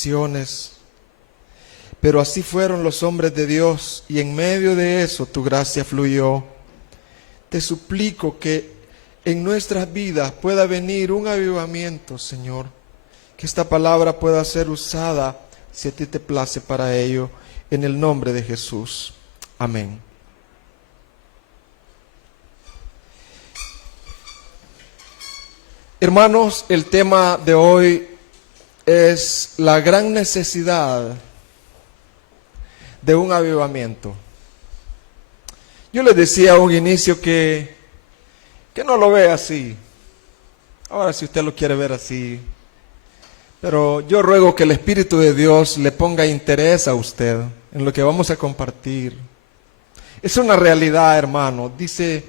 decisiones. Pero así fueron los hombres de Dios y en medio de eso tu gracia fluyó. Te suplico que en nuestras vidas pueda venir un avivamiento, Señor. Que esta palabra pueda ser usada si a ti te place para ello. En el nombre de Jesús. Amén. Hermanos, el tema de hoy es la gran necesidad de un avivamiento. Yo les decía a un inicio que no lo ve así. Ahora si usted lo quiere ver así. Pero yo ruego que el Espíritu de Dios le ponga interés a usted en lo que vamos a compartir. Es una realidad, hermano. Dice,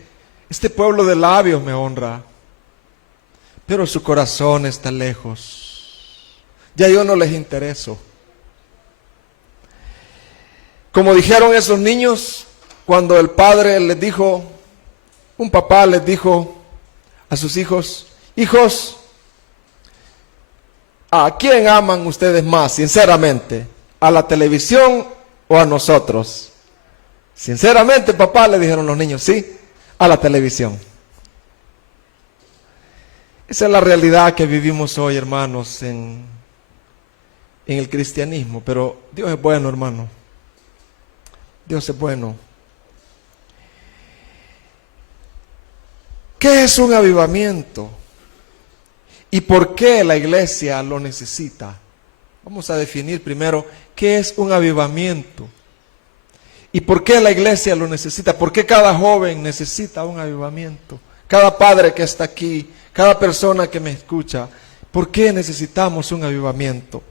este pueblo de labios me honra, pero su corazón está lejos. Ya yo no les intereso. Como dijeron esos niños, cuando el padre les dijo, un papá les dijo a sus hijos, hijos, ¿a quién aman ustedes más, sinceramente? ¿A la televisión o a nosotros? Sinceramente, papá, le dijeron los niños, sí, a la televisión. Esa es la realidad que vivimos hoy, hermanos, en el cristianismo. Pero Dios es bueno, hermano. Dios es bueno. ¿Qué es un avivamiento? ¿Y por qué la iglesia lo necesita? Vamos a definir primero qué es un avivamiento. ¿Y por qué la iglesia lo necesita? ¿Por qué cada joven necesita un avivamiento? Cada padre que está aquí, cada persona que me escucha, ¿por qué necesitamos un avivamiento?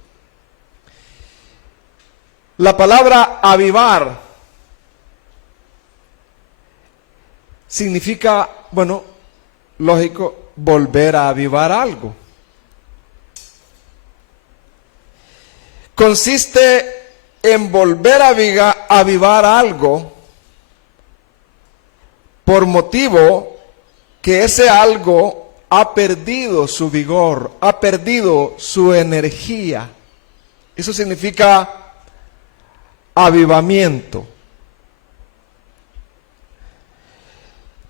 La palabra avivar significa, bueno, lógico, volver a avivar algo. Consiste en volver a avivar algo por motivo que ese algo ha perdido su vigor, ha perdido su energía. Eso significa avivamiento.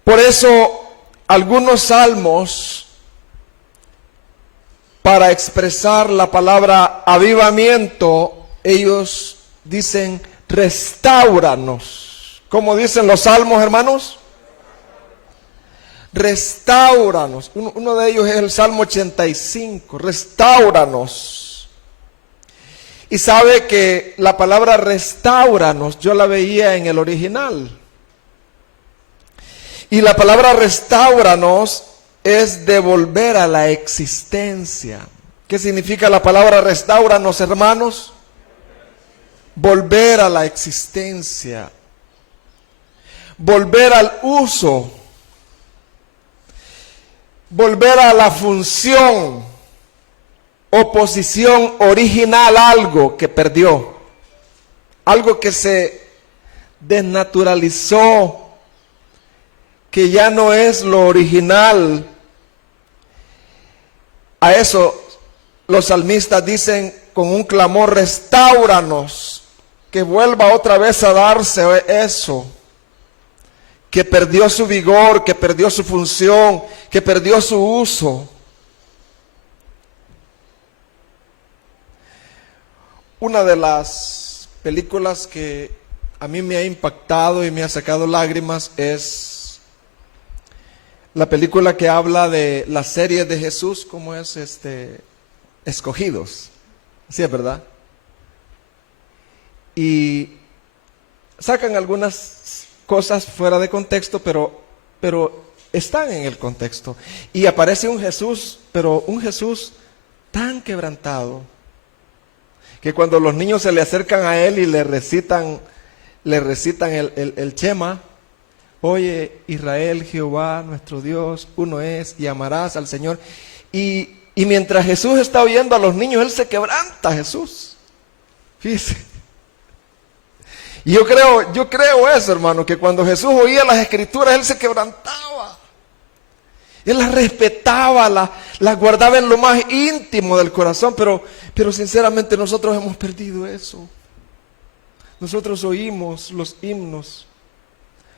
Por eso, algunos salmos, para expresar la palabra avivamiento, ellos dicen, restáuranos. ¿Cómo dicen los salmos, hermanos? Restáuranos. Uno de ellos es el Salmo 85, restáuranos. Y sabe que la palabra restáuranos, yo la veía en el original. Y la palabra restáuranos es devolver a la existencia. ¿Qué significa la palabra restáuranos, hermanos? Volver a la existencia. Volver al uso. Volver a la función o posición original a algo que perdió. Algo que se desnaturalizó, que ya no es lo original. A eso los salmistas dicen con un clamor, restáuranos, que vuelva otra vez a darse eso, que perdió su vigor, que perdió su función, que perdió su uso. Una de las películas que a mí me ha impactado y me ha sacado lágrimas es la película que habla de la serie de Jesús, como es Escogidos. Así es, ¿verdad? Y sacan algunas cosas fuera de contexto, pero están en el contexto. Y aparece un Jesús, pero un Jesús tan quebrantado, que cuando los niños se le acercan a él y le recitan el Shema, oye, Israel, Jehová, nuestro Dios, uno es, y amarás al Señor. Y mientras Jesús está oyendo a los niños, Él se quebranta, Jesús. Fíjese. Y yo creo eso, hermano, que cuando Jesús oía las Escrituras, Él se quebrantaba. Él las respetaba, las guardaba en lo más íntimo del corazón, pero sinceramente nosotros hemos perdido eso. Nosotros oímos los himnos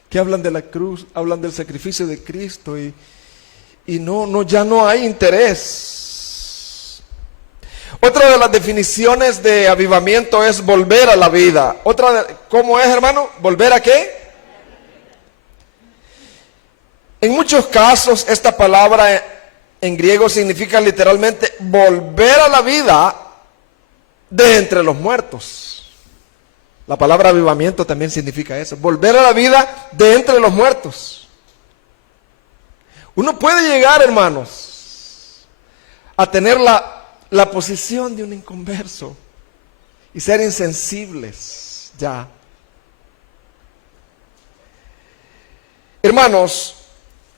que hablan de la cruz, hablan del sacrificio de Cristo y ya no hay interés. Otra de las definiciones de avivamiento es volver a la vida. ¿Cómo es, hermano? ¿Volver a qué? En muchos casos esta palabra en griego significa literalmente volver a la vida de entre los muertos. La palabra avivamiento también significa eso, volver a la vida de entre los muertos. Uno puede llegar, hermanos, a tener la posición de un inconverso y ser insensibles ya. Hermanos,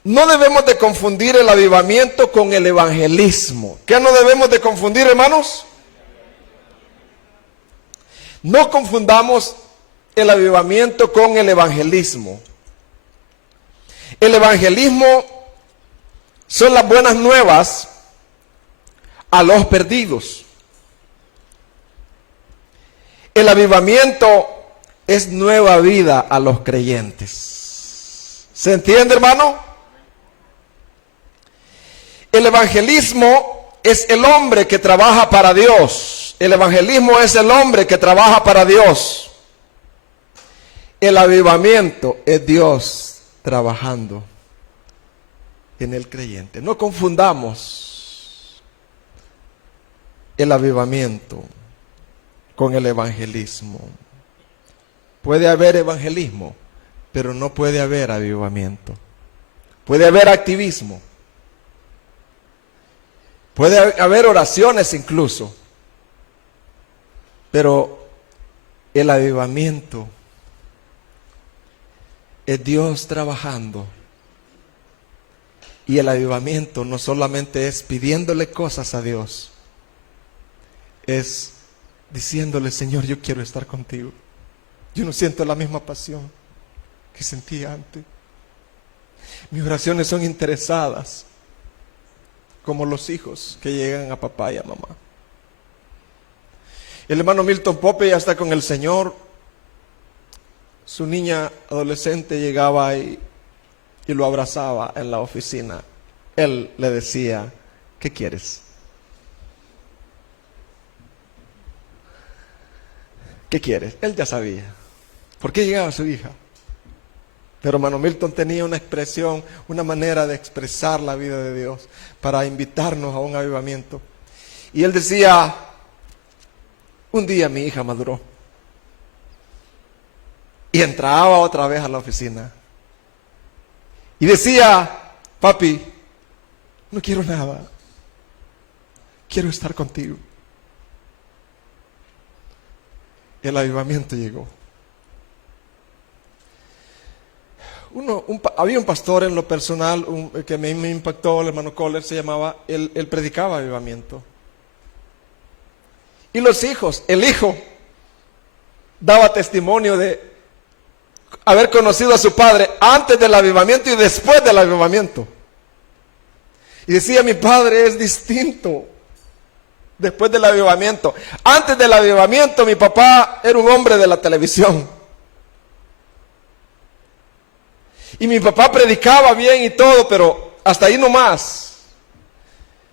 no debemos de confundir el avivamiento con el evangelismo. ¿Qué no debemos de confundir, hermanos? No confundamos el avivamiento con el evangelismo. El evangelismo son las buenas nuevas a los perdidos. El avivamiento es nueva vida a los creyentes. ¿Se entiende, hermano? El evangelismo es el hombre que trabaja para Dios. El evangelismo es el hombre que trabaja para Dios. El avivamiento es Dios trabajando en el creyente. No confundamos el avivamiento con el evangelismo. Puede haber evangelismo, pero no puede haber avivamiento. Puede haber activismo. Puede haber oraciones incluso, pero el avivamiento es Dios trabajando. Y el avivamiento no solamente es pidiéndole cosas a Dios, es diciéndole: Señor, yo quiero estar contigo. Yo no siento la misma pasión que sentía antes. Mis oraciones son interesadas, como los hijos que llegan a papá y a mamá. El hermano Milton Pope ya está con el Señor. Su niña adolescente llegaba y lo abrazaba en la oficina. Él le decía: ¿qué quieres? ¿Qué quieres? Él ya sabía. ¿Por qué llegaba su hija? Pero hermano Milton tenía una expresión, una manera de expresar la vida de Dios para invitarnos a un avivamiento. Y él decía: un día mi hija maduró. Y entraba otra vez a la oficina. Y decía: papi, no quiero nada. Quiero estar contigo. El avivamiento llegó. Había un pastor en lo personal que me impactó, el hermano Kohler se llamaba, él predicaba avivamiento. Y los hijos, el hijo daba testimonio de haber conocido a su padre antes del avivamiento y después del avivamiento. Y decía: mi padre es distinto después del avivamiento. Antes del avivamiento mi papá era un hombre de la televisión. Y mi papá predicaba bien y todo, pero hasta ahí nomás.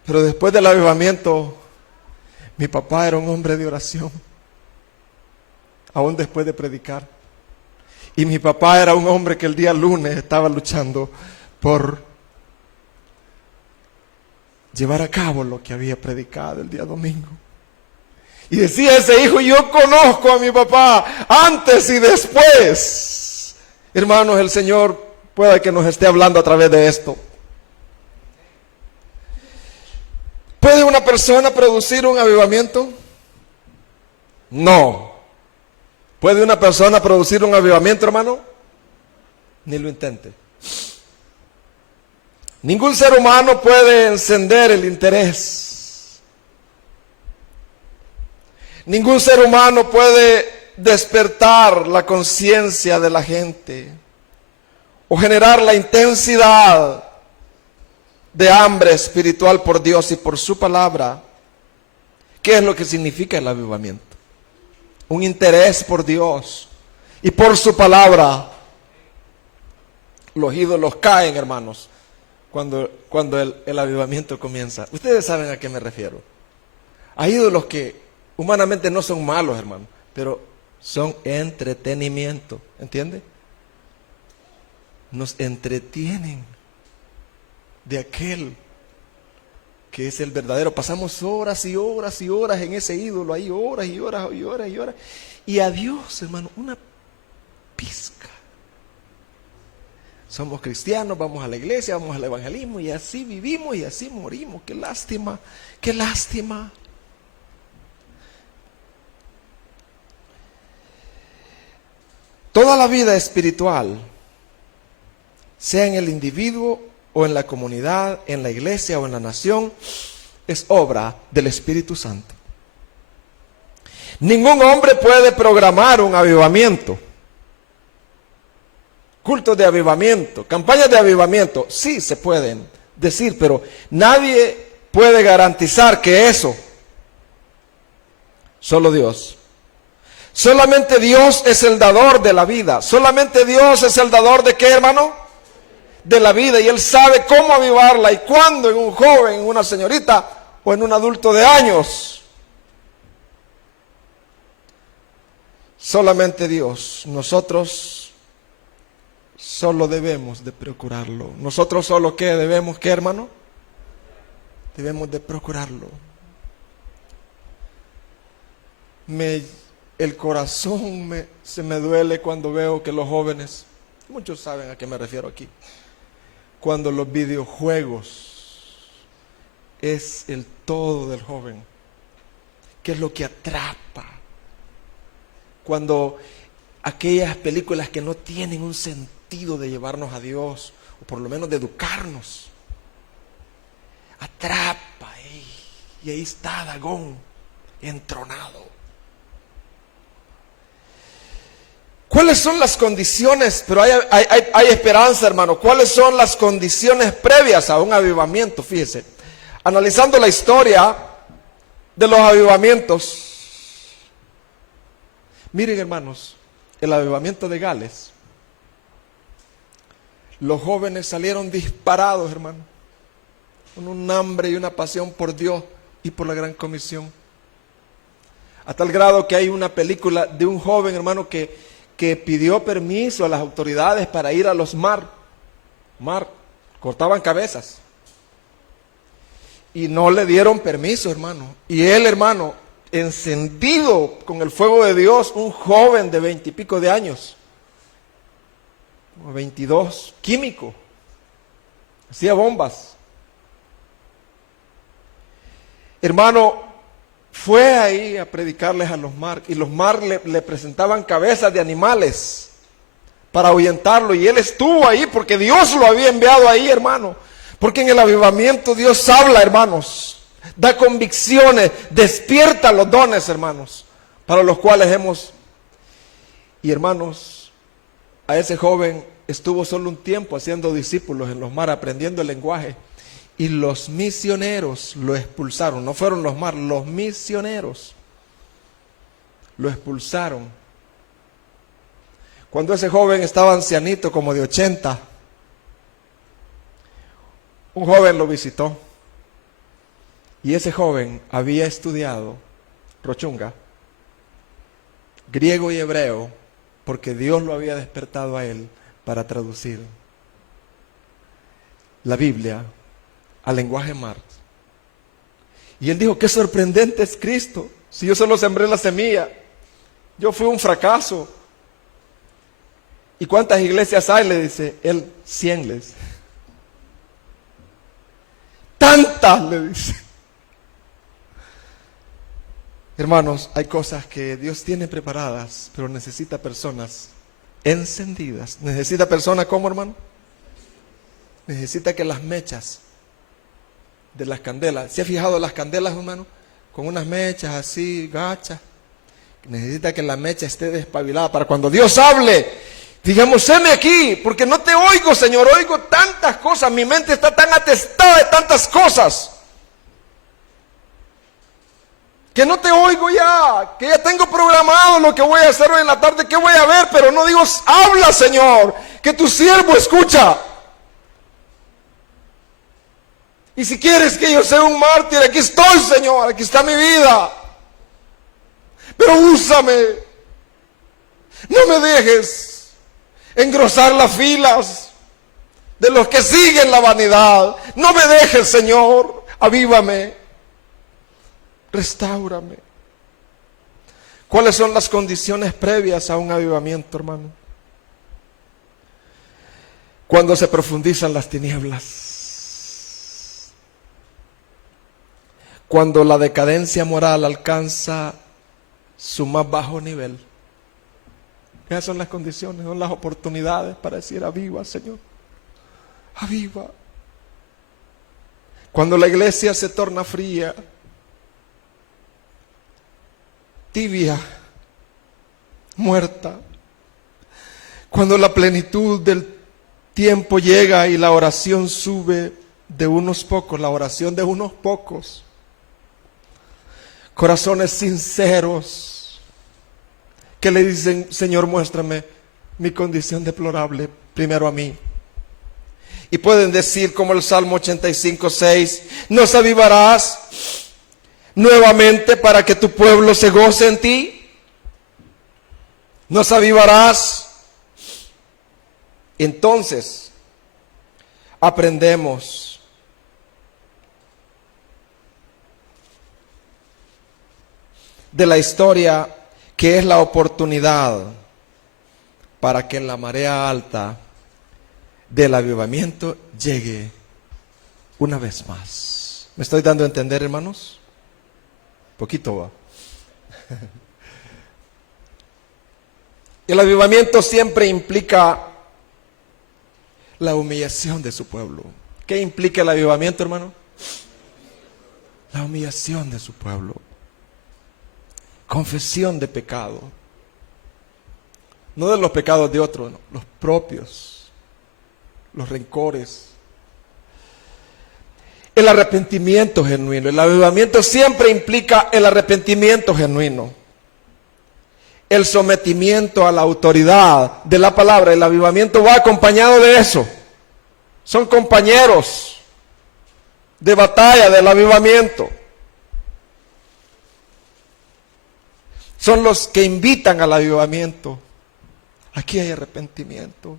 Pero después del avivamiento, mi papá era un hombre de oración, aún después de predicar. Y mi papá era un hombre que el día lunes estaba luchando por llevar a cabo lo que había predicado el día domingo. Y decía ese hijo: yo conozco a mi papá antes y después. Hermanos, el Señor puede que nos esté hablando a través de esto. ¿Puede una persona producir un avivamiento? No. ¿Puede una persona producir un avivamiento, hermano? Ni lo intente. Ningún ser humano puede encender el interés. Ningún ser humano puede despertar la conciencia de la gente o generar la intensidad de hambre espiritual por Dios y por su palabra. ¿Qué es lo que significa el avivamiento? Un interés por Dios y por su palabra. Los ídolos caen, hermanos, cuando el avivamiento comienza. Ustedes saben a qué me refiero. Hay ídolos que humanamente no son malos, hermanos, pero son entretenimiento, ¿entiende? Nos entretienen de aquel que es el verdadero. Pasamos horas y horas y horas en ese ídolo, ahí horas y horas y horas y horas. Y a Dios, hermano, una pizca. Somos cristianos, vamos a la iglesia, vamos al evangelismo y así vivimos y así morimos. Qué lástima, qué lástima. Toda la vida espiritual, sea en el individuo o en la comunidad, en la iglesia o en la nación, es obra del Espíritu Santo. Ningún hombre puede programar un avivamiento. Cultos de avivamiento, campañas de avivamiento, sí se pueden decir, pero nadie puede garantizar que eso, solo Dios. Solamente Dios es el dador de la vida. Solamente Dios es el dador de ¿qué, hermano? De la vida, y Él sabe cómo avivarla y cuándo, en un joven, en una señorita o en un adulto de años. Solamente Dios. Nosotros solo debemos de procurarlo. Nosotros solo ¿qué debemos? ¿Qué, hermano? Debemos de procurarlo. El corazón se me duele cuando veo que los jóvenes, muchos saben a qué me refiero aquí, cuando los videojuegos es el todo del joven, que es lo que atrapa, cuando aquellas películas que no tienen un sentido de llevarnos a Dios, o por lo menos de educarnos, atrapa, y ahí está Dagón entronado. ¿Cuáles son las condiciones? Pero hay esperanza, hermano. ¿Cuáles son las condiciones previas a un avivamiento? Fíjese, analizando la historia de los avivamientos. Miren, hermanos, el avivamiento de Gales. Los jóvenes salieron disparados, hermano, con un hambre y una pasión por Dios y por la gran comisión. A tal grado que hay una película de un joven, hermano, que pidió permiso a las autoridades para ir a los mar, cortaban cabezas, y no le dieron permiso, hermano, y él, hermano, encendido con el fuego de Dios, un joven de 20 y pico de años, 22, químico, hacía bombas, hermano. Fue ahí a predicarles a los mar, y los mar le presentaban cabezas de animales para ahuyentarlo, y él estuvo ahí porque Dios lo había enviado ahí, hermano. Porque en el avivamiento Dios habla, hermanos, da convicciones, despierta los dones, hermanos, para los cuales y hermanos, a ese joven estuvo solo un tiempo haciendo discípulos en los mar, aprendiendo el lenguaje. Y los misioneros lo expulsaron. No fueron los mar, los misioneros lo expulsaron. Cuando ese joven estaba ancianito, como de 80, un joven lo visitó. Y ese joven había estudiado Rochunga, griego y hebreo, porque Dios lo había despertado a él para traducir la Biblia al lenguaje mar. Y él dijo: qué sorprendente es Cristo, si yo solo sembré la semilla, yo fui un fracaso. ¿Y cuántas iglesias hay? Le dice él. 100 le dice. Tantas, le dice. Hermanos, hay cosas que Dios tiene preparadas, pero necesita personas encendidas. Necesita personas, ¿cómo, hermano? Necesita que las mechas de las candelas, ¿se ha fijado las candelas, hermano? Con unas mechas así, gachas. Necesita que la mecha esté despabilada para cuando Dios hable, Digamos, heme aquí, porque no te oigo, Señor, oigo tantas cosas, mi mente está tan atestada de tantas cosas, que no te oigo ya, que ya tengo programado lo que voy a hacer hoy en la tarde, que voy a ver, pero no digo, habla, Señor, que tu siervo escucha. Y si quieres que yo sea un mártir, aquí estoy, Señor, aquí está mi vida. Pero úsame, no me dejes engrosar las filas de los que siguen la vanidad. No me dejes, Señor, avívame, restáurame. ¿Cuáles son las condiciones previas a un avivamiento, hermano? Cuando se profundizan las tinieblas. Cuando la decadencia moral alcanza su más bajo nivel. Esas son las condiciones, son las oportunidades para decir, aviva, Señor, aviva. Cuando la iglesia se torna fría, tibia, muerta. Cuando la plenitud del tiempo llega y la oración sube de unos pocos, la oración de unos pocos. Corazones sinceros que le dicen, Señor, muéstrame mi condición deplorable primero a mí. Y pueden decir como el Salmo 85:6, ¿nos avivarás nuevamente para que tu pueblo se goce en ti? ¿Nos avivarás? Entonces aprendemos de la historia que es la oportunidad para que en la marea alta del avivamiento llegue una vez más. ¿Me estoy dando a entender, hermanos? Poquito va. El avivamiento siempre implica la humillación de su pueblo. ¿Qué implica el avivamiento, hermano? La humillación de su pueblo. Confesión de pecado. No de los pecados de otros, no, los propios, los rencores. El arrepentimiento genuino. El avivamiento siempre implica el arrepentimiento genuino. El sometimiento a la autoridad de la palabra. El avivamiento va acompañado de eso. Son compañeros de batalla del avivamiento. Son los que invitan al avivamiento. Aquí hay arrepentimiento.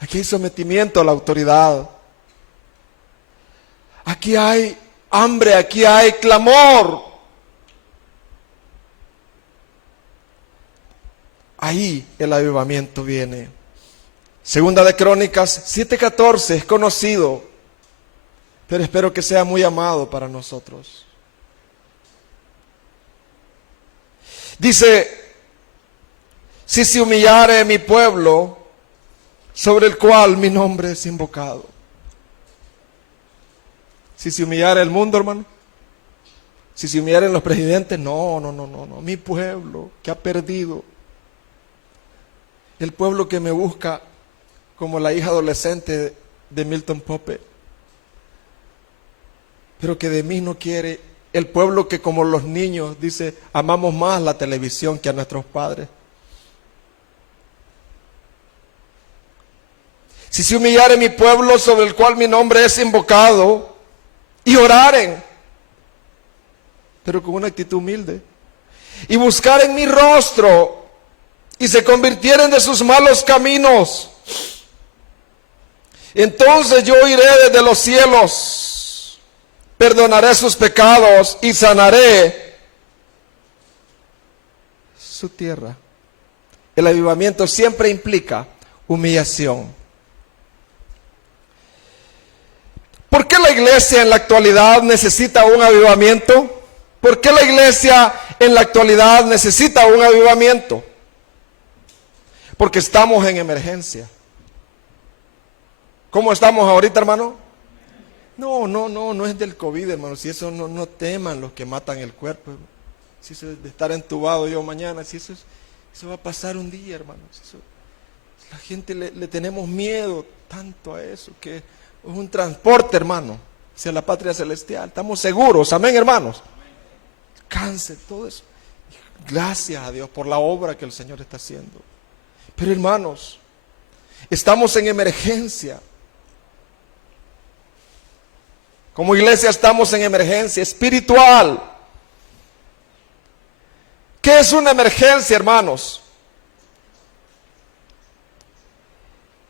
Aquí hay sometimiento a la autoridad. Aquí hay hambre, aquí hay clamor. Ahí el avivamiento viene. Segunda de Crónicas 7:14 es conocido, pero espero que sea muy amado para nosotros. Dice, si se humillare mi pueblo, sobre el cual mi nombre es invocado. Si se humillare el mundo, hermano. Si se humillaren los presidentes, no. Mi pueblo que ha perdido. El pueblo que me busca como la hija adolescente de Milton Pope, pero que de mí no quiere. El pueblo que como los niños dice, amamos más la televisión que a nuestros padres. Si se humillare mi pueblo sobre el cual mi nombre es invocado, y oraren, pero con una actitud humilde, y buscaren mi rostro, y se convirtieren de sus malos caminos, entonces yo iré desde los cielos, perdonaré sus pecados y sanaré su tierra. El avivamiento siempre implica humillación. ¿Por qué la iglesia en la actualidad necesita un avivamiento? ¿Por qué la iglesia en la actualidad necesita un avivamiento? Porque estamos en emergencia. ¿Cómo estamos ahorita, hermano? No es del COVID, hermano. Si eso no teman los que matan el cuerpo. Si eso es de estar entubado yo mañana, si eso va a pasar un día, hermano. La gente le tenemos miedo tanto a eso, que es un transporte, hermano, hacia la patria celestial. Estamos seguros, amén, hermanos. Cáncer, todo eso. Gracias a Dios por la obra que el Señor está haciendo. Pero hermanos, estamos en emergencia. Como iglesia estamos en emergencia espiritual. ¿Qué es una emergencia, hermanos?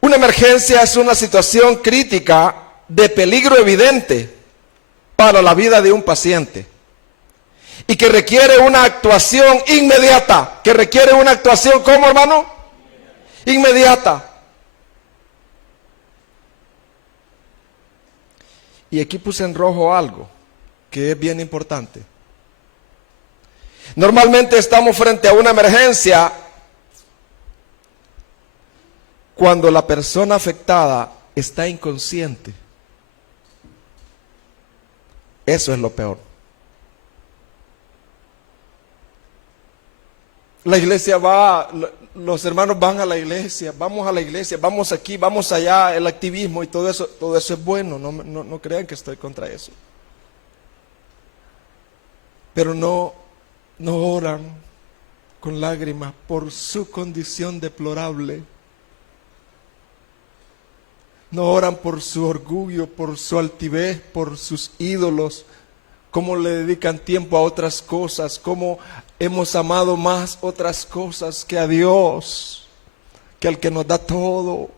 Una emergencia es una situación crítica de peligro evidente para la vida de un paciente y que requiere una actuación inmediata. Que requiere una actuación, ¿cómo, hermano? Inmediata. Y aquí puse en rojo algo que es bien importante. Normalmente estamos frente a una emergencia cuando la persona afectada está inconsciente. Eso es lo peor. La iglesia va, los hermanos van a la iglesia, vamos aquí, vamos allá, el activismo y todo eso es bueno, no crean que estoy contra eso. Pero no oran con lágrimas por su condición deplorable. No oran por su orgullo, por su altivez, por sus ídolos, cómo le dedican tiempo a otras cosas, cómo hemos amado más otras cosas que a Dios, que al que nos da todo.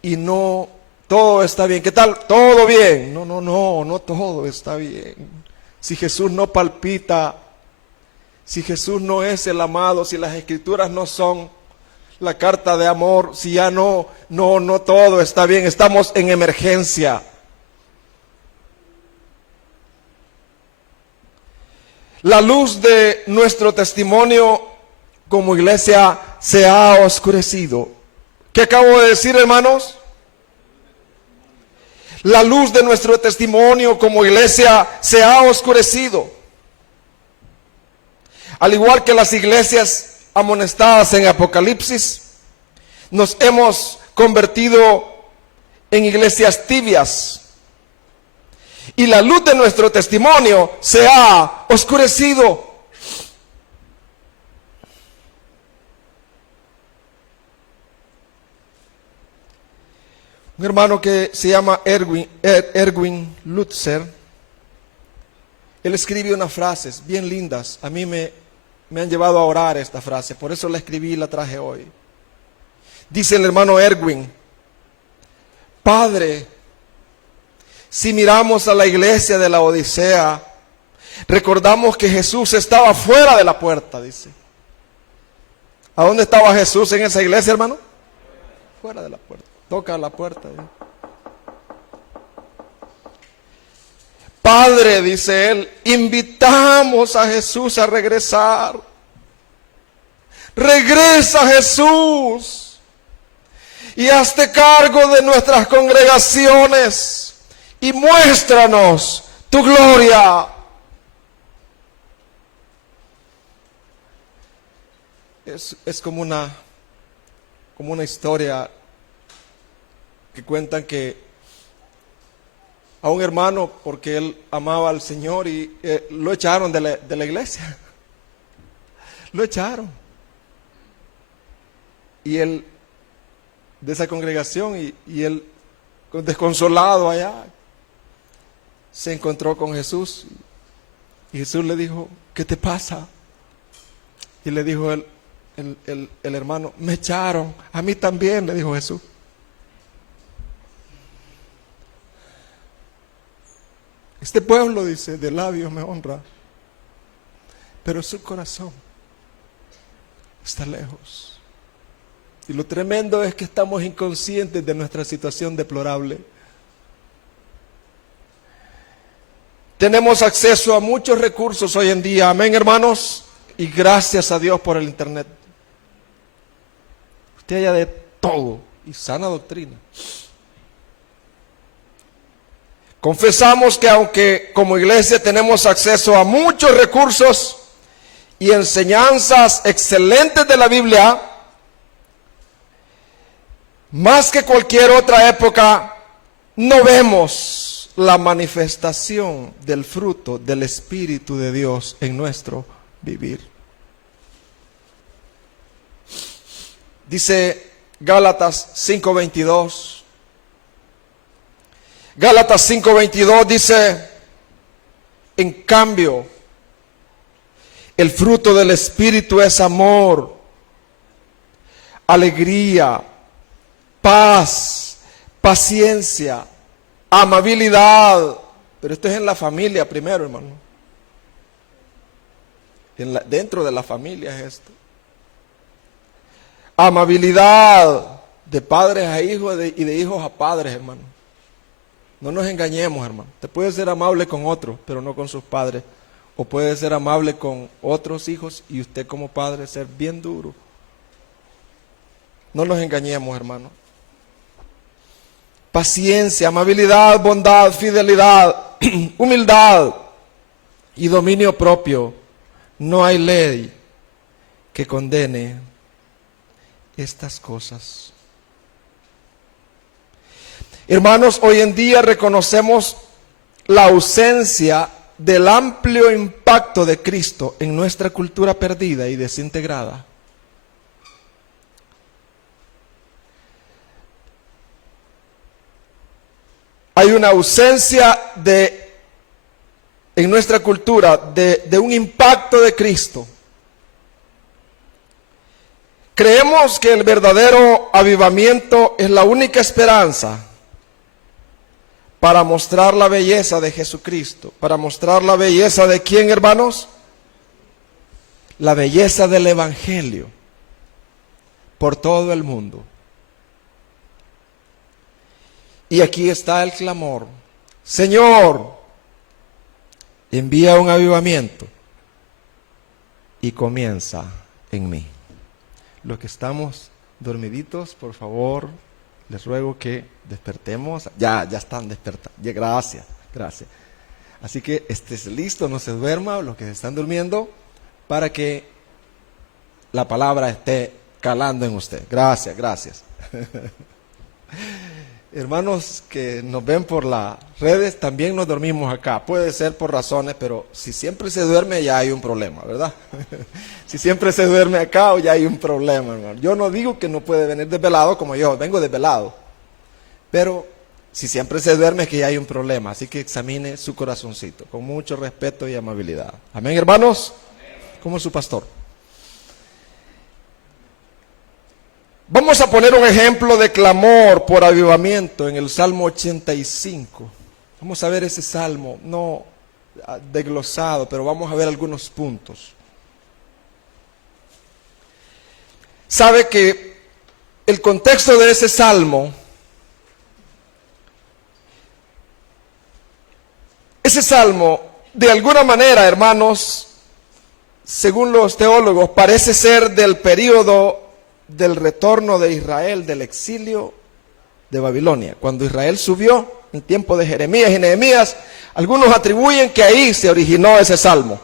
Y no, todo está bien. ¿Qué tal? Todo bien. No todo está bien. Si Jesús no palpita, si Jesús no es el amado, si las escrituras no son la carta de amor, si ya no todo está bien, estamos en emergencia. La luz de nuestro testimonio como iglesia se ha oscurecido. ¿Qué acabo de decir, hermanos? La luz de nuestro testimonio como iglesia se ha oscurecido. Al igual que las iglesias amonestadas en Apocalipsis, nos hemos convertido en iglesias tibias. Y la luz de nuestro testimonio se ha oscurecido. Un hermano que se llama Erwin Lutzer, él escribe unas frases bien lindas. A mí me han llevado a orar esta frase, por eso la escribí y la traje hoy. Dice el hermano Erwin: Padre, si miramos a la iglesia de la Odisea, recordamos que Jesús estaba fuera de la puerta, dice. ¿A dónde estaba Jesús en esa iglesia, hermano? Fuera de la puerta. Toca la puerta. Padre, dice él, invitamos a Jesús a regresar. Regresa, Jesús, y hazte cargo de nuestras congregaciones y muéstranos tu gloria. Es como una historia que cuentan que a un hermano, porque él amaba al Señor, y lo echaron de la iglesia. Lo echaron. Y él, de esa congregación, y él, desconsolado allá, se encontró con Jesús. Y Jesús le dijo: ¿qué te pasa? Y le dijo el hermano: me echaron. A mí también, le dijo Jesús. Este pueblo, dice, de labios me honra, pero su corazón está lejos. Y lo tremendo es que estamos inconscientes de nuestra situación deplorable. Tenemos acceso a muchos recursos hoy en día, amén, hermanos, y gracias a Dios por el internet. Usted haya de todo y sana doctrina. Confesamos que aunque como iglesia tenemos acceso a muchos recursos y enseñanzas excelentes de la Biblia, más que cualquier otra época, no vemos la manifestación del fruto del Espíritu de Dios en nuestro vivir. Dice Gálatas 5:22. Gálatas 5:22 dice: en cambio, el fruto del Espíritu es amor, alegría, paz, paciencia, amabilidad. Pero esto es en la familia primero, hermano. Dentro de la familia es esto. Amabilidad, de padres a hijos y de hijos a padres, hermano. No nos engañemos, hermano. Te puede ser amable con otros, pero no con sus padres. O puede ser amable con otros hijos y usted como padre ser bien duro. No nos engañemos, hermano. Paciencia, amabilidad, bondad, fidelidad, humildad y dominio propio. No hay ley que condene estas cosas. Hermanos, hoy en día reconocemos la ausencia del amplio impacto de Cristo en nuestra cultura perdida y desintegrada. Hay una ausencia en nuestra cultura de un impacto de Cristo. Creemos que el verdadero avivamiento es la única esperanza para mostrar la belleza de Jesucristo. ¿Para mostrar la belleza de quién, hermanos? La belleza del Evangelio por todo el mundo. Y aquí está el clamor: Señor, envía un avivamiento y comienza en mí. Los que estamos dormiditos, por favor, les ruego que despertemos. Ya están despertados. Gracias. Así que estés listo, no se duerma, los que se están durmiendo, para que la palabra esté calando en usted. Gracias. Hermanos que nos ven por las redes, también nos dormimos acá. Puede ser por razones, pero si siempre se duerme ya hay un problema, ¿verdad? Si siempre se duerme acá, ya hay un problema, hermano. Yo no digo que no puede venir desvelado como yo, vengo desvelado. Pero si siempre se duerme es que ya hay un problema. Así que examine su corazoncito con mucho respeto y amabilidad. Amén, hermanos. Como su pastor. Vamos a poner un ejemplo de clamor por avivamiento en el Salmo 85. Vamos a ver ese salmo, no desglosado, pero vamos a ver algunos puntos. Sabe que el contexto de ese salmo, de alguna manera, hermanos, según los teólogos, parece ser del período del retorno de Israel del exilio de Babilonia. Cuando Israel subió en tiempo de Jeremías y Nehemías, algunos atribuyen que ahí se originó ese salmo.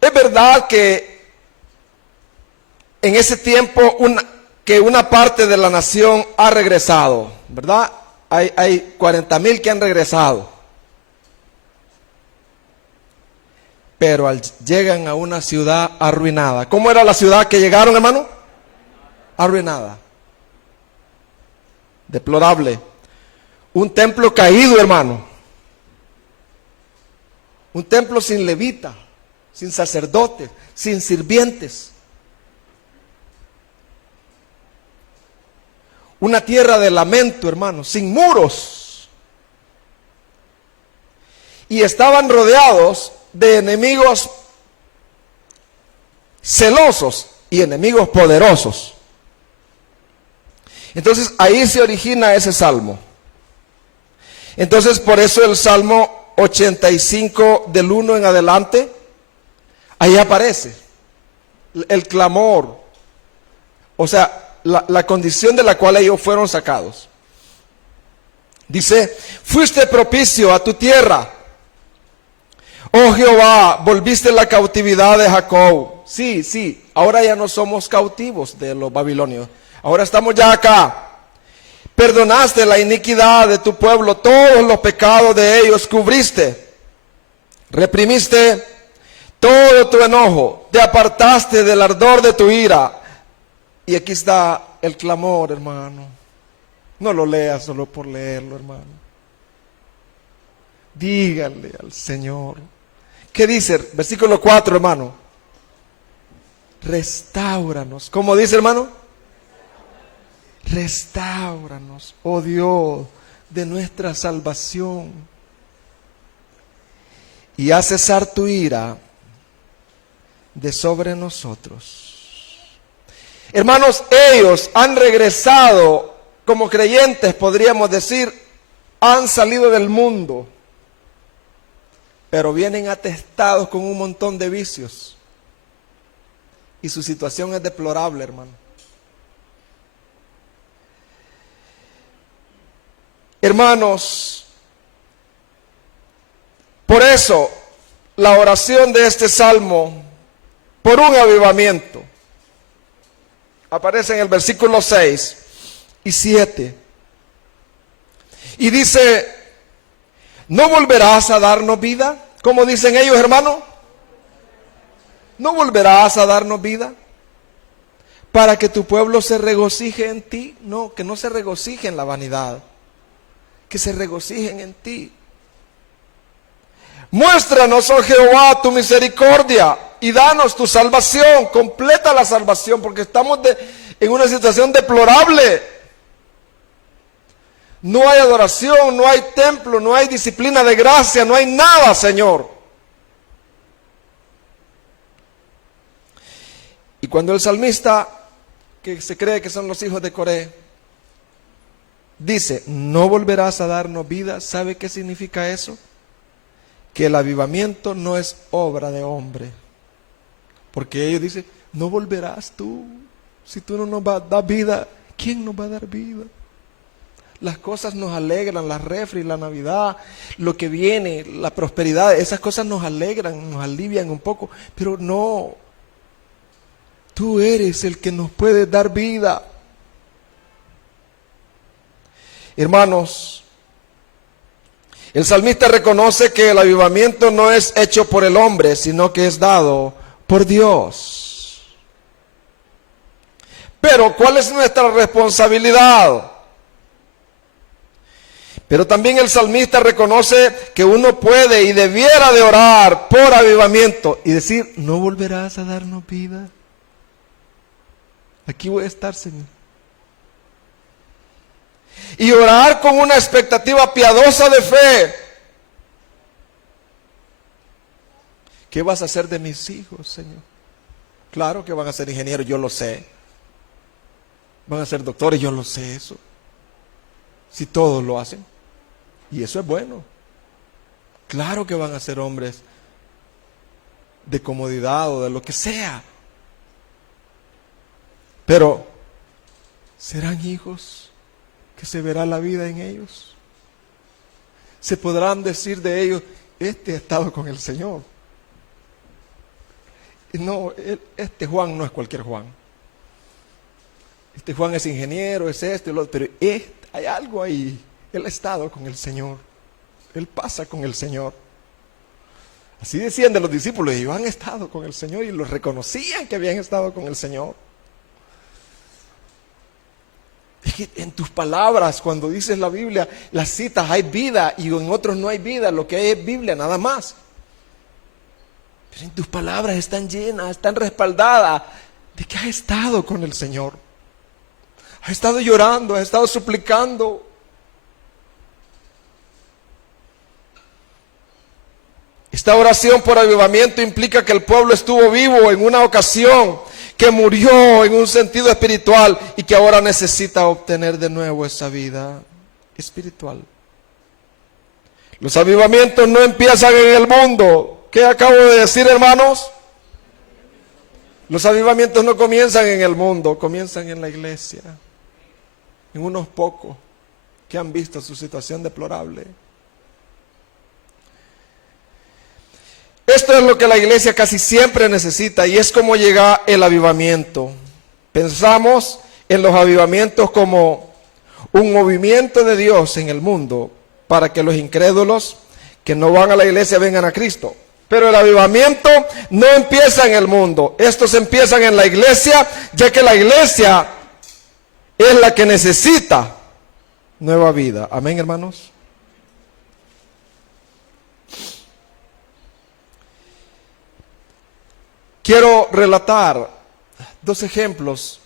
Es verdad que en ese tiempo una parte de la nación ha regresado, ¿verdad? Hay 40,000 que han regresado. Pero llegan a una ciudad arruinada. ¿Cómo era la ciudad que llegaron, hermano? Arruinada. Deplorable. Un templo caído, hermano. Un templo sin levita, sin sacerdotes, sin sirvientes. Una tierra de lamento, hermano, sin muros. Y estaban rodeados de enemigos celosos y enemigos poderosos. Entonces ahí se origina ese salmo. Entonces por eso el Salmo 85 del 1 en adelante, ahí aparece el clamor, o sea, la condición de la cual ellos fueron sacados. Dice: fuiste propicio a tu tierra, oh Jehová, volviste la cautividad de Jacob. Sí, Ahora ya no somos cautivos de los babilonios. Ahora estamos ya acá. Perdonaste la iniquidad de tu pueblo, todos los pecados de ellos cubriste. Reprimiste todo tu enojo, te apartaste del ardor de tu ira. Y aquí está el clamor, hermano. No lo leas solo por leerlo, hermano. Díganle al Señor. ¿Qué dice? Versículo 4, hermano. Restáuranos. ¿Cómo dice, hermano? Restáuranos, oh Dios, de nuestra salvación. Y haz cesar tu ira de sobre nosotros. Hermanos, ellos han regresado como creyentes, podríamos decir, han salido del mundo, pero vienen atestados con un montón de vicios. Y su situación es deplorable, hermano. Hermanos, por eso la oración de este salmo, por un avivamiento, aparece en el versículo 6 y 7. Y dice, ¿no volverás a darnos vida? ¿Cómo dicen ellos, hermano? ¿No volverás a darnos vida? Para que tu pueblo se regocije en ti. No, que no se regocije en la vanidad, que se regocijen en ti. Muéstranos, oh Jehová, tu misericordia y danos tu salvación. Completa la salvación, porque estamos en una situación deplorable. No hay adoración, no hay templo, no hay disciplina de gracia, no hay nada, Señor. Y cuando el salmista, que se cree que son los hijos de Coré, dice, no volverás a darnos vida, ¿sabe qué significa eso? Que el avivamiento no es obra de hombre. Porque ellos dicen, no volverás tú. Si tú no nos vas a dar vida, ¿quién nos va a dar vida? Las cosas nos alegran, la refri, la Navidad, lo que viene, la prosperidad, esas cosas nos alegran, nos alivian un poco, pero no. Tú eres el que nos puede dar vida. Hermanos, el salmista reconoce que el avivamiento no es hecho por el hombre, sino que es dado por Dios. Pero, ¿cuál es nuestra responsabilidad? Pero también el salmista reconoce que uno puede y debiera de orar por avivamiento y decir, ¿no volverás a darnos vida? Aquí voy a estar, Señor. Y orar con una expectativa piadosa de fe. ¿Qué vas a hacer de mis hijos, Señor? Claro que van a ser ingenieros, yo lo sé. Van a ser doctores, yo lo sé eso. Si todos lo hacen. Y eso es bueno. Claro que van a ser hombres de comodidad o de lo que sea. Pero, ¿serán hijos que se verá la vida en ellos? Se podrán decir de ellos, este ha estado con el Señor. Y no, este Juan no es cualquier Juan. Este Juan es ingeniero, es esto y lo otro, pero hay algo ahí. Él ha estado con el Señor. Él pasa con el Señor. Así decían de los discípulos, ellos han estado con el Señor y los reconocían que habían estado con el Señor. Es que en tus palabras, cuando dices la Biblia, las citas, hay vida y en otros no hay vida, lo que hay es Biblia, nada más. Pero en tus palabras están llenas, están respaldadas de que has estado con el Señor. Has estado llorando, has estado suplicando. Esta oración por avivamiento implica que el pueblo estuvo vivo en una ocasión, que murió en un sentido espiritual y que ahora necesita obtener de nuevo esa vida espiritual. Los avivamientos no empiezan en el mundo. ¿Qué acabo de decir, hermanos? Los avivamientos no comienzan en el mundo, comienzan en la iglesia, en unos pocos que han visto su situación deplorable. Esto es lo que la iglesia casi siempre necesita y es como llega el avivamiento. Pensamos en los avivamientos como un movimiento de Dios en el mundo para que los incrédulos que no van a la iglesia vengan a Cristo. Pero el avivamiento no empieza en el mundo, estos empiezan en la iglesia, ya que la iglesia es la que necesita nueva vida. Amén, hermanos. Quiero relatar 2 ejemplos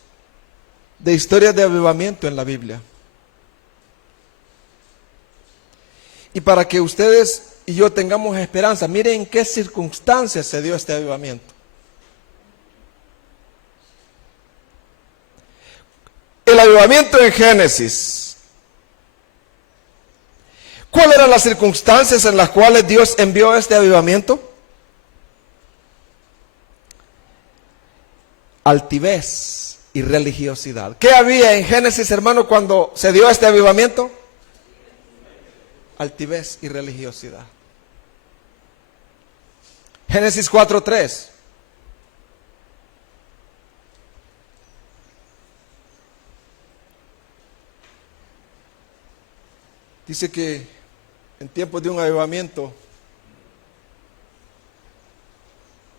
de historias de avivamiento en la Biblia. Y para que ustedes y yo tengamos esperanza, miren en qué circunstancias se dio este avivamiento. El avivamiento en Génesis. ¿Cuáles eran las circunstancias en las cuales Dios envió este avivamiento? Altivez y religiosidad. ¿Qué había en Génesis, hermano, cuando se dio este avivamiento? Altivez y religiosidad. Génesis 4:3. Dice que en tiempos de un avivamiento,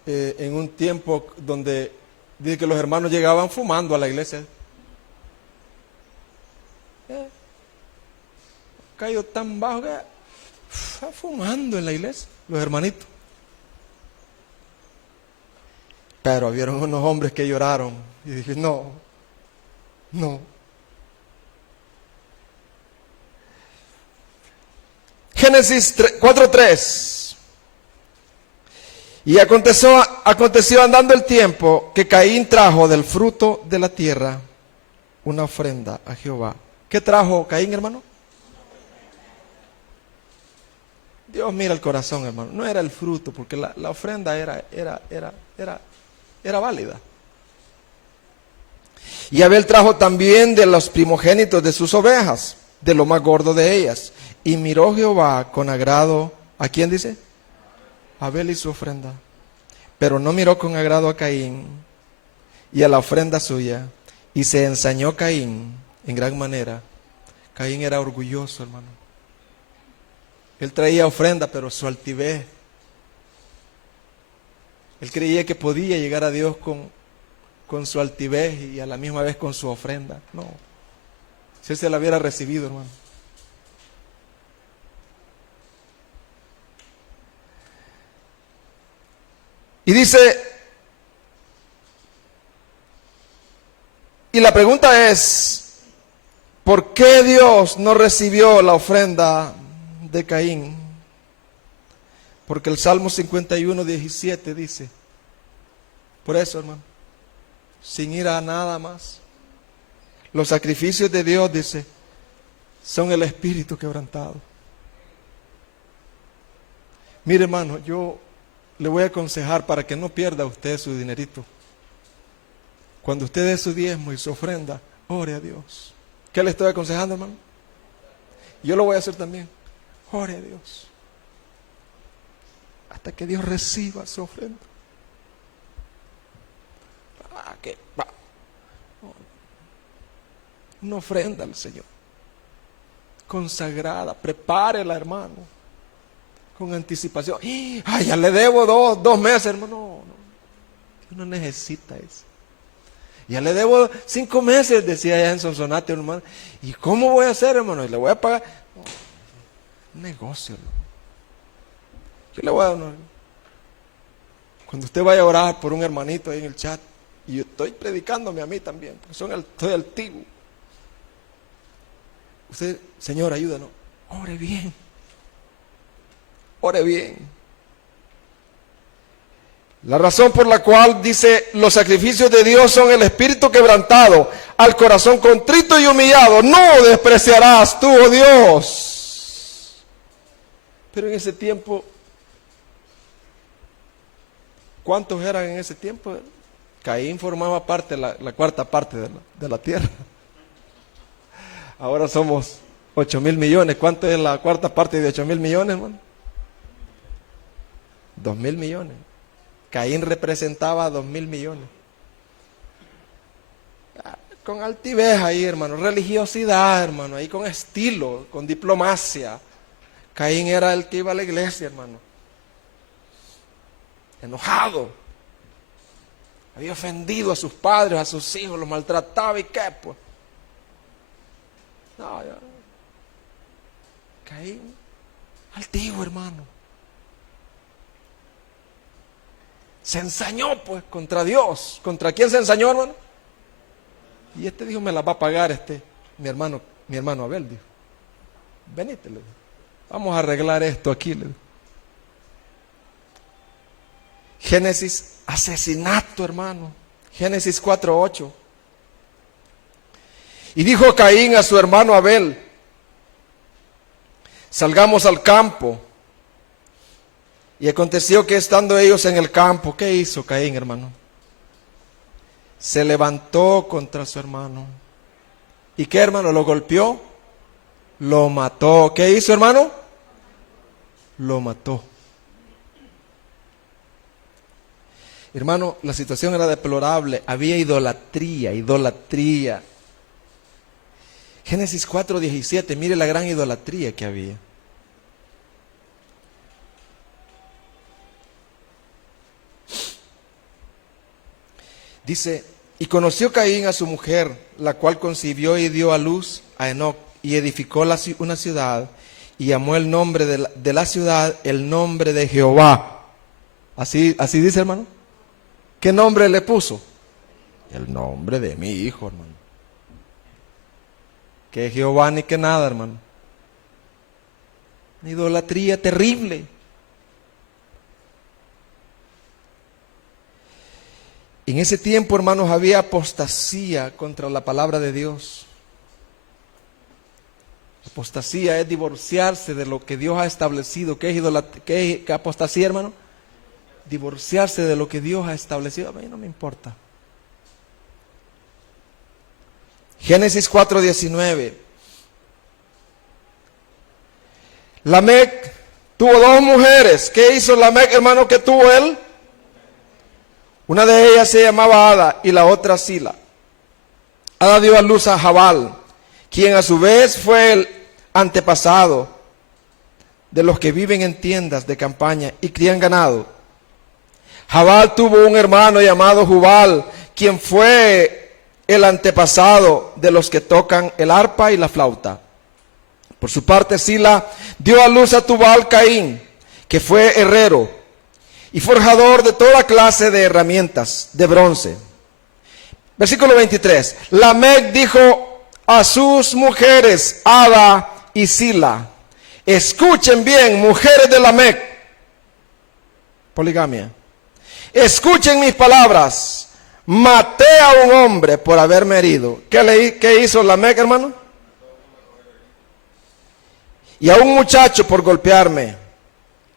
en un tiempo donde dice que los hermanos llegaban fumando a la iglesia. Caído tan bajo que fumando en la iglesia, los hermanitos. Pero habieron unos hombres que lloraron y dije, no. Génesis 4:3. Y aconteció andando el tiempo que Caín trajo del fruto de la tierra una ofrenda a Jehová. ¿Qué trajo Caín, hermano? Dios mira el corazón, hermano. No era el fruto, porque la ofrenda era válida. Y Abel trajo también de los primogénitos de sus ovejas, de lo más gordo de ellas. Y miró Jehová con agrado, ¿a quién dice? Abel y su ofrenda. Pero no miró con agrado a Caín y a la ofrenda suya. Y se ensañó Caín en gran manera. Caín era orgulloso, hermano. Él traía ofrenda, pero su altivez. Él creía que podía llegar a Dios con su altivez y a la misma vez con su ofrenda. No. Si él se la hubiera recibido, hermano. Y dice, y la pregunta es, ¿por qué Dios no recibió la ofrenda de Caín? Porque el Salmo 51:17 dice, por eso, hermano, sin ir a nada más, los sacrificios de Dios, dice, son el espíritu quebrantado. Mire, hermano, yo le voy a aconsejar para que no pierda usted su dinerito. Cuando usted dé su diezmo y su ofrenda, ore a Dios. ¿Qué le estoy aconsejando, hermano? Yo lo voy a hacer también. Ore a Dios. Hasta que Dios reciba su ofrenda. Una ofrenda al Señor. Consagrada. Prepárela, hermano. Con anticipación. ¡Ay, ya le debo dos meses, hermano! No. Dios no necesita eso. Ya le debo 5 meses, decía allá en Sonsonate, hermano. ¿Y cómo voy a hacer, hermano? ¿Y le voy a pagar? No, un negocio, hermano. Yo le voy a dar una. Cuando usted vaya a orar por un hermanito ahí en el chat, y yo estoy predicándome a mí también, porque estoy altivo. Usted, Señor, ayúdanos. Ore bien. Ore bien. La razón por la cual dice los sacrificios de Dios son el espíritu quebrantado, al corazón contrito y humillado, no despreciarás tú, oh Dios. Pero en ese tiempo, ¿cuántos eran en ese tiempo? Caín formaba parte, la cuarta parte de la tierra. Ahora somos 8,000 millones. ¿Cuánto es la cuarta parte de 8,000 millones, hermano? 2.000 millones. Caín representaba 2.000 millones. Con altivez ahí, hermano, religiosidad, hermano, ahí con estilo, con diplomacia. Caín era el que iba a la iglesia, hermano. Enojado. Había ofendido a sus padres, a sus hijos, los maltrataba y qué, pues. No, Caín, altivo, hermano. Se ensañó, pues, contra Dios. ¿Contra quién se ensañó, hermano? Y este dijo, me la va a pagar mi hermano Abel, dijo. Venite, le dijo. Vamos a arreglar esto aquí, le dijo. Génesis, asesinato, hermano. Génesis 4:8. Y dijo Caín a su hermano Abel, salgamos al campo. Y aconteció que estando ellos en el campo, ¿qué hizo Caín, hermano? Se levantó contra su hermano. ¿Y qué, hermano? ¿Lo golpeó? Lo mató. ¿Qué hizo, hermano? Lo mató. Hermano, la situación era deplorable. Había idolatría. Génesis 4:17, mire la gran idolatría que había. Dice, y conoció Caín a su mujer, la cual concibió y dio a luz a Enoc, y edificó una ciudad, y llamó el nombre de la ciudad el nombre de Jehová. Así dice, hermano. ¿Qué nombre le puso? El nombre de mi hijo, hermano. Que Jehová ni que nada, hermano. Una idolatría terrible. En ese tiempo, hermanos, había apostasía contra la palabra de Dios. Apostasía es divorciarse de lo que Dios ha establecido. ¿Qué es apostasía, hermano? Divorciarse de lo que Dios ha establecido. A mí no me importa. Génesis 4:19. Lamec tuvo 2 mujeres. ¿Qué hizo Lamec, hermano, que tuvo él? Una de ellas se llamaba Ada y la otra Sila. Ada dio a luz a Jabal, quien a su vez fue el antepasado de los que viven en tiendas de campaña y crían ganado. Jabal tuvo un hermano llamado Jubal, quien fue el antepasado de los que tocan el arpa y la flauta. Por su parte, Sila dio a luz a Tubal Caín, que fue herrero y forjador de toda clase de herramientas de bronce. Versículo 23. Lamec dijo a sus mujeres, Ada y Sila, escuchen bien, mujeres de Lamec, poligamia, escuchen mis palabras, maté a un hombre por haberme herido. ¿Qué hizo Lamec, hermano? Y a un muchacho por golpearme.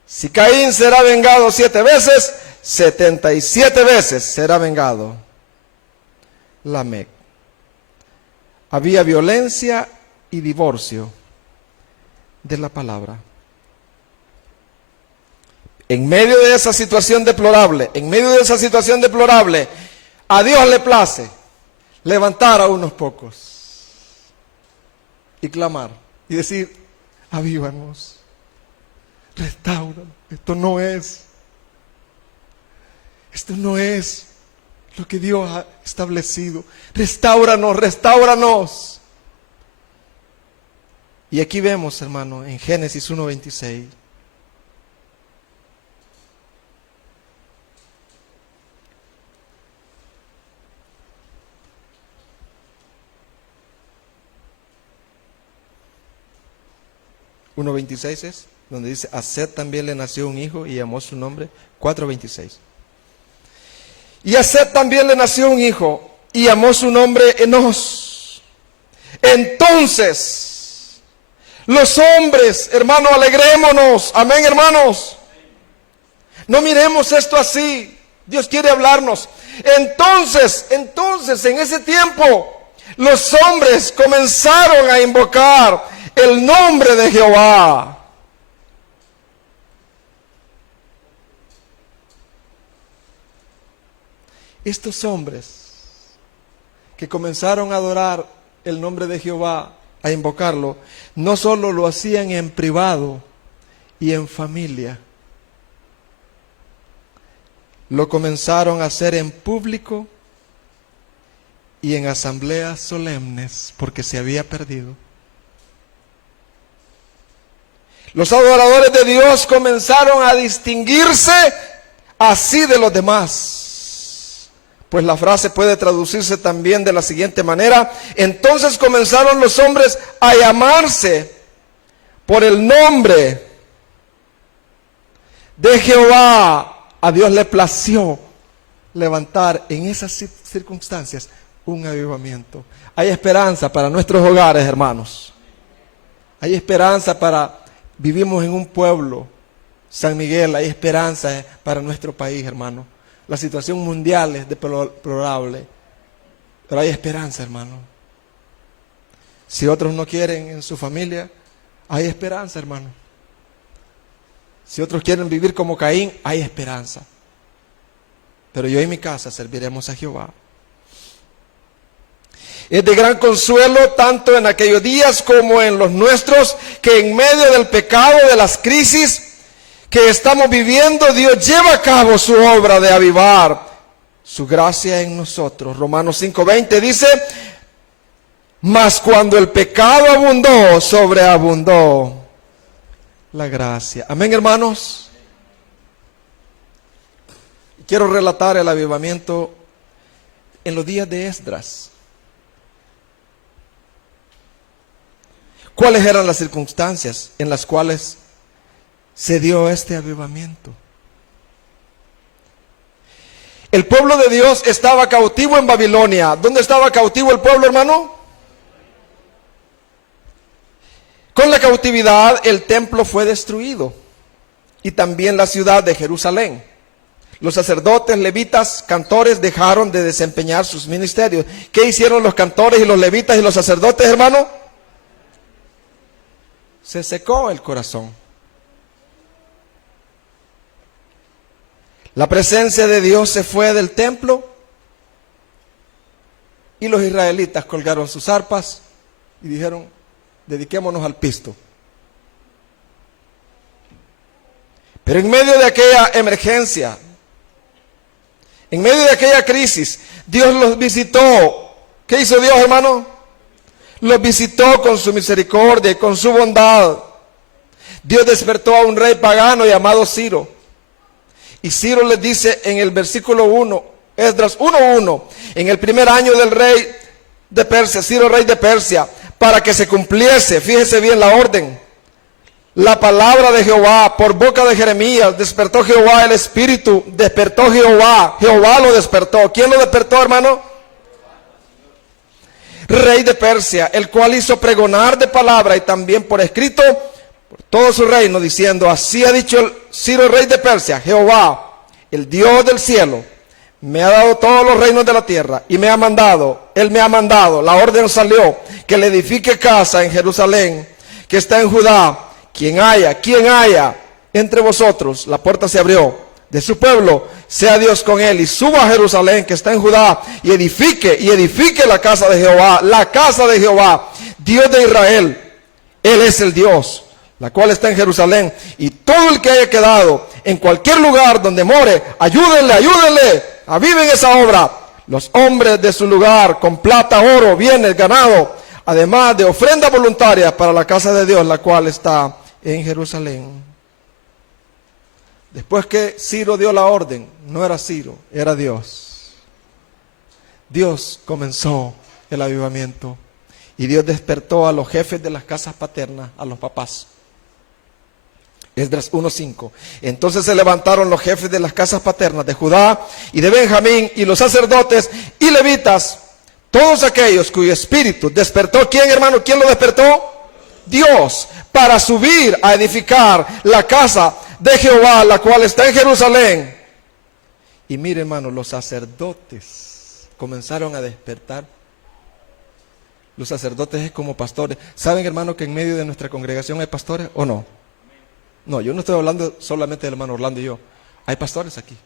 Si Caín será vengado 7 veces, 77 veces será vengado Lamec. Había violencia y divorcio de la palabra. En medio de esa situación deplorable, a Dios le place levantar a unos pocos y clamar y decir, avívanos. Restaura, esto no es lo que Dios ha establecido. Restáuranos. Y aquí vemos, hermano, en Génesis 1:26. ¿1:26 es? Donde dice, a Set también le nació un hijo y llamó su nombre. 4:26. Y a Set también le nació un hijo y llamó su nombre Enos. Entonces, los hombres, hermano, alegrémonos. Amén, hermanos. No miremos esto así. Dios quiere hablarnos. Entonces, en ese tiempo, los hombres comenzaron a invocar el nombre de Jehová. Estos hombres que comenzaron a adorar el nombre de Jehová, a invocarlo, no solo lo hacían en privado y en familia, lo comenzaron a hacer en público y en asambleas solemnes, porque se había perdido. Los adoradores de Dios comenzaron a distinguirse así de los demás. Pues la frase puede traducirse también de la siguiente manera: entonces comenzaron los hombres a llamarse por el nombre de Jehová. A Dios le plació levantar en esas circunstancias un avivamiento. Hay esperanza para nuestros hogares, hermanos. Hay esperanza para... Vivimos en un pueblo, San Miguel, hay esperanza para nuestro país, hermano. La situación mundial es deplorable, pero hay esperanza, hermano. Si otros no quieren en su familia, hay esperanza, hermano. Si otros quieren vivir como Caín, hay esperanza. Pero yo y mi casa serviremos a Jehová. Es de gran consuelo, tanto en aquellos días como en los nuestros, que en medio del pecado, de las crisis que estamos viviendo, Dios lleva a cabo su obra de avivar su gracia en nosotros. Romanos 5:20 dice: mas cuando el pecado abundó, sobreabundó la gracia. Amén, hermanos. Quiero relatar el avivamiento en los días de Esdras. ¿Cuáles eran las circunstancias en las cuales se dio este avivamiento? El pueblo de Dios estaba cautivo en Babilonia. ¿Dónde estaba cautivo el pueblo, hermano? Con la cautividad el templo fue destruido y también la ciudad de Jerusalén. Los sacerdotes, levitas, cantores dejaron de desempeñar sus ministerios. ¿Qué hicieron los cantores y los levitas y los sacerdotes, hermano? Se secó el corazón. La presencia de Dios se fue del templo y los israelitas colgaron sus arpas y dijeron: dediquémonos al pisto. Pero en medio de aquella emergencia, en medio de aquella crisis, Dios los visitó. ¿Qué hizo Dios, hermano? Los visitó con su misericordia y con su bondad. Dios despertó a un rey pagano llamado Ciro. Y Ciro les dice en el versículo 1, Esdras 1:1, en el primer año del rey de Persia, Ciro rey de Persia, para que se cumpliese, fíjese bien la orden, la palabra de Jehová por boca de Jeremías, despertó Jehová el espíritu, despertó Jehová, Jehová lo despertó. ¿Quién lo despertó, hermano? Rey de Persia, el cual hizo pregonar de palabra y también por escrito por todo su reino, diciendo: así ha dicho Ciro rey de Persia, Jehová, el Dios del cielo, me ha dado todos los reinos de la tierra y me ha mandado, él me ha mandado, la orden salió, que le edifique casa en Jerusalén, que está en Judá. Quien haya entre vosotros, la puerta se abrió, de su pueblo, sea Dios con él, y suba a Jerusalén, que está en Judá, y edifique la casa de Jehová, Dios de Israel. Él es el Dios, la cual está en Jerusalén, y todo el que haya quedado en cualquier lugar donde more, ayúdenle, aviven esa obra. Los hombres de su lugar, con plata, oro, bienes, ganado, además de ofrendas voluntarias para la casa de Dios, la cual está en Jerusalén. Después que Ciro dio la orden, no era Ciro, era Dios. Dios comenzó el avivamiento y Dios despertó a los jefes de las casas paternas, a los papás. Esdras 1:5. Entonces se levantaron los jefes de las casas paternas de Judá y de Benjamín y los sacerdotes y levitas, todos aquellos cuyo espíritu despertó. ¿Quién, hermano? ¿Quién lo despertó? Dios, para subir a edificar la casa de Jehová, la cual está en Jerusalén. Y mire, hermano, los sacerdotes comenzaron a despertar. Los sacerdotes es como pastores. ¿Saben, hermano, que en medio de nuestra congregación hay pastores o no? No, yo no estoy hablando solamente del hermano Orlando y yo. Hay pastores aquí.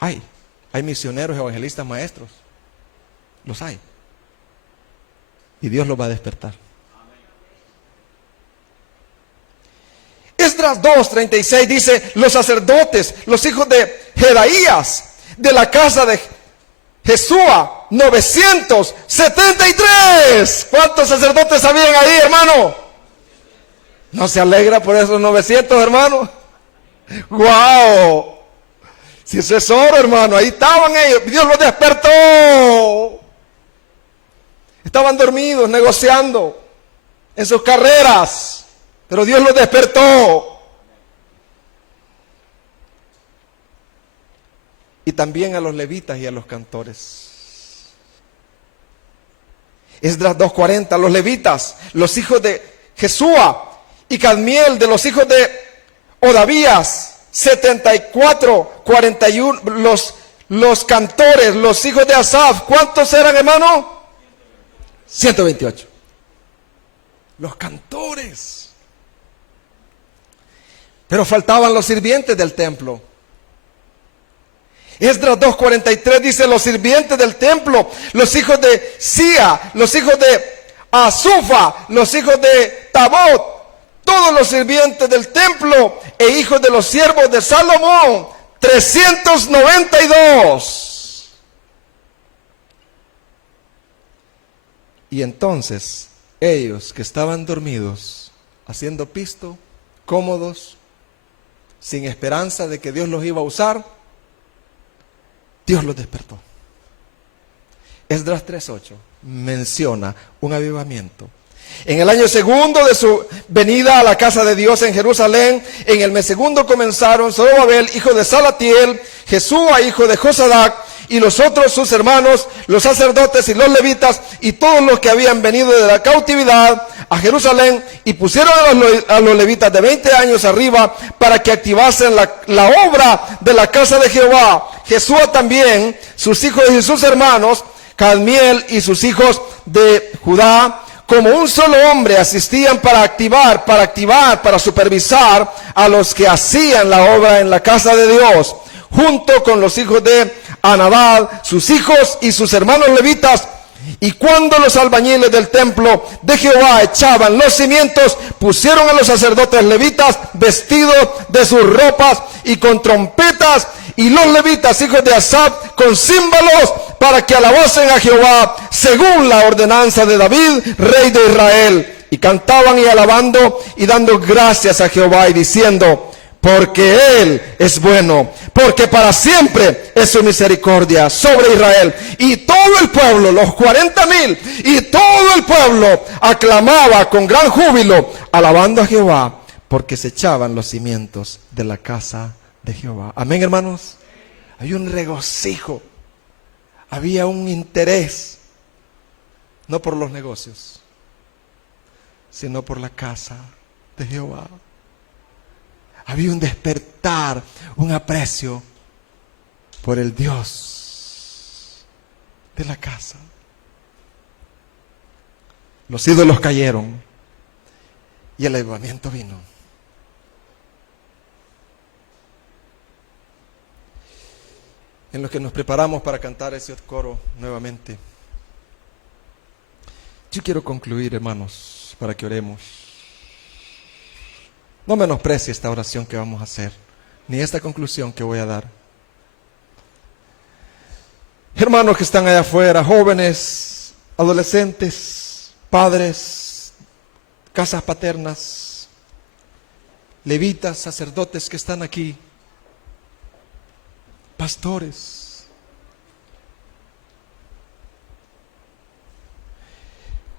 Hay misioneros, evangelistas, maestros. Los hay. Y Dios los va a despertar. Esdras 2:36 dice: los sacerdotes, los hijos de Jedaías, de la casa de Jesúa, 973. ¿Cuántos sacerdotes habían ahí, hermano? ¿No se alegra por esos 900, hermano? ¡Wow! Si eso es oro, hermano, ahí estaban ellos. Dios los despertó. Estaban dormidos, negociando en sus carreras, pero Dios los despertó. Y también a los levitas y a los cantores. Esdras 2:40, los levitas, los hijos de Jesúa y Cadmiel, de los hijos de Odavías, 74:41, los cantores, los hijos de Asaf, ¿cuántos eran, hermano? 128. Los cantores. Pero faltaban los sirvientes del templo. Esdras 2:43 dice: los sirvientes del templo, los hijos de Sia, los hijos de Asufa, los hijos de Tabot, todos los sirvientes del templo e hijos de los siervos de Salomón, 392. Y entonces ellos que estaban dormidos, haciendo pisto, cómodos, sin esperanza de que Dios los iba a usar, Dios los despertó. Esdras 3:8 menciona un avivamiento. En el año segundo de su venida a la casa de Dios en Jerusalén, en el mes segundo comenzaron Zorobabel, hijo de Salatiel, Jesúa, hijo de Josadac, y los otros sus hermanos, los sacerdotes y los levitas, y todos los que habían venido de la cautividad a Jerusalén, y pusieron a los levitas de 20 años arriba para que activasen la obra de la casa de Jehová. Jesúa también, sus hijos y sus hermanos, Cadmiel y sus hijos de Judá, como un solo hombre asistían para supervisar a los que hacían la obra en la casa de Dios, junto con los hijos de Anadad, sus hijos y sus hermanos levitas. Y cuando los albañiles del templo de Jehová echaban los cimientos, pusieron a los sacerdotes levitas vestidos de sus ropas y con trompetas, y los levitas, hijos de Asaf, con címbalos, para que alabasen a Jehová, según la ordenanza de David, rey de Israel. Y cantaban y alabando y dando gracias a Jehová y diciendo: porque Él es bueno, porque para siempre es su misericordia sobre Israel. Y todo el pueblo, los 40,000, y todo el pueblo aclamaba con gran júbilo, alabando a Jehová, porque se echaban los cimientos de la casa de Jehová. Amén, hermanos. Había un regocijo, había un interés, no por los negocios, sino por la casa de Jehová. Había un despertar, un aprecio por el Dios de la casa. Los ídolos cayeron y el avivamiento vino. En lo que nos preparamos para cantar ese coro nuevamente, yo quiero concluir, hermanos, para que oremos. No menosprecie esta oración que vamos a hacer, ni esta conclusión que voy a dar. Hermanos que están allá afuera, jóvenes, adolescentes, padres, casas paternas, levitas, sacerdotes que están aquí, pastores.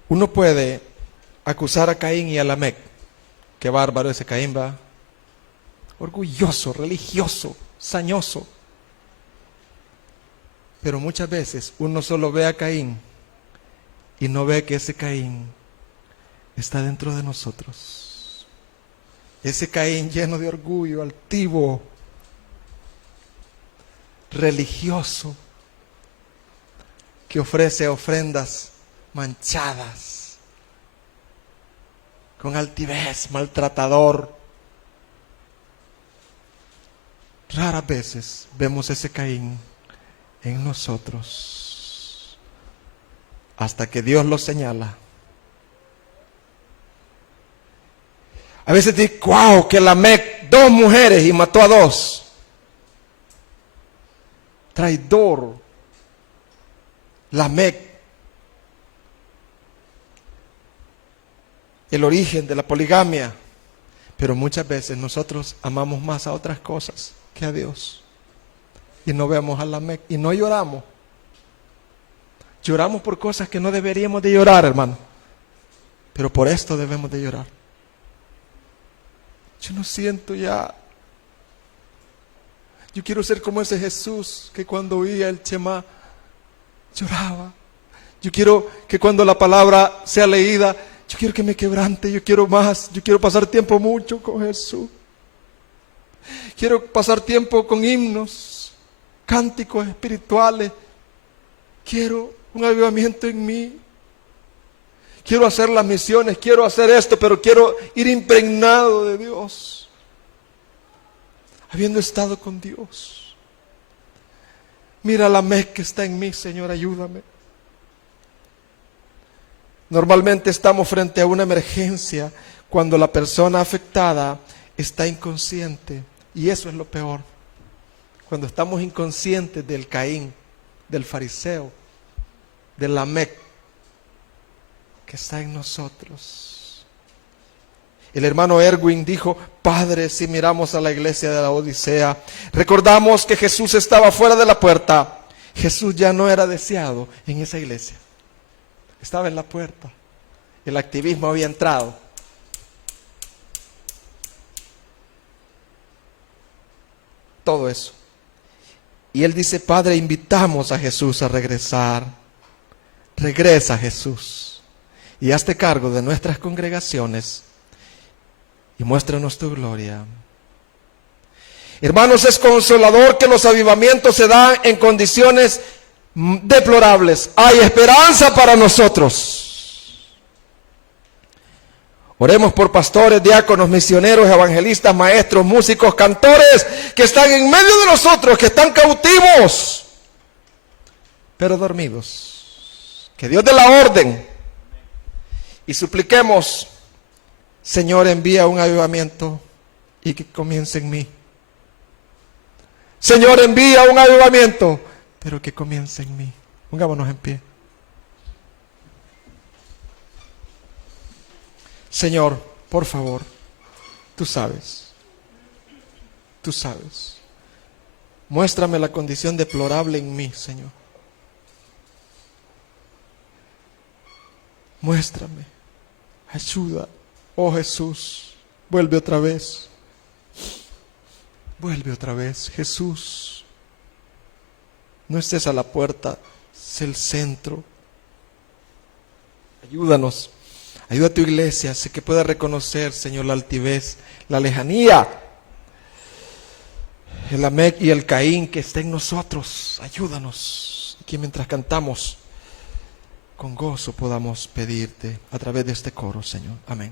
Uno puede acusar a Caín y a Lamec. Qué bárbaro ese Caín, va. Orgulloso, religioso, sañoso. Pero muchas veces uno solo ve a Caín y no ve que ese Caín está dentro de nosotros. Ese Caín lleno de orgullo, altivo, religioso, que ofrece ofrendas manchadas, con altivez, maltratador, raras veces vemos ese Caín en nosotros, hasta que Dios lo señala. A veces dice, wow, que Lamec, 2 mujeres y mató a 2. Traidor. Lamec. El origen de la poligamia. Pero muchas veces nosotros amamos más a otras cosas que a Dios. Y no vemos a Lamec y no lloramos. Lloramos por cosas que no deberíamos de llorar, hermano. Pero por esto debemos de llorar. Yo no siento ya. Yo quiero ser como ese Jesús que cuando oía el Shema lloraba. Yo quiero que cuando la palabra sea leída, yo quiero que me quebrante, yo quiero más, yo quiero pasar tiempo mucho con Jesús. Quiero pasar tiempo con himnos, cánticos espirituales. Quiero un avivamiento en mí. Quiero hacer las misiones, quiero hacer esto, pero quiero ir impregnado de Dios. Habiendo estado con Dios. Mira la Lamec que está en mí, Señor, ayúdame. Normalmente estamos frente a una emergencia cuando la persona afectada está inconsciente. Y eso es lo peor. Cuando estamos inconscientes del Caín, del fariseo, del Lamec que está en nosotros. El hermano Erwin dijo, Padre, si miramos a la iglesia de la Odisea, recordamos que Jesús estaba fuera de la puerta. Jesús ya no era deseado en esa iglesia. Estaba en la puerta. El activismo había entrado. Todo eso. Y él dice, Padre, invitamos a Jesús a regresar. Regresa, Jesús. Y hazte cargo de nuestras congregaciones y muéstranos tu gloria. Hermanos, es consolador que los avivamientos se dan en condiciones deplorables. Hay esperanza para nosotros. Oremos por pastores, diáconos, misioneros, evangelistas, maestros, músicos, cantores que están en medio de nosotros, que están cautivos, pero dormidos. Que Dios dé la orden. Y supliquemos, Señor, envía un avivamiento y que comience en mí. Señor, envía un avivamiento, pero que comience en mí. Pongámonos en pie. Señor, por favor, tú sabes. Tú sabes. Muéstrame la condición deplorable en mí, Señor. Muéstrame. Ayuda, oh Jesús, vuelve otra vez. Vuelve otra vez, Jesús. No estés a la puerta, sé el centro. Ayúdanos, ayuda a tu iglesia, sé que pueda reconocer, Señor, la altivez, la lejanía, el Lamec y el Caín que está en nosotros. Ayúdanos, y que mientras cantamos, con gozo podamos pedirte a través de este coro, Señor. Amén.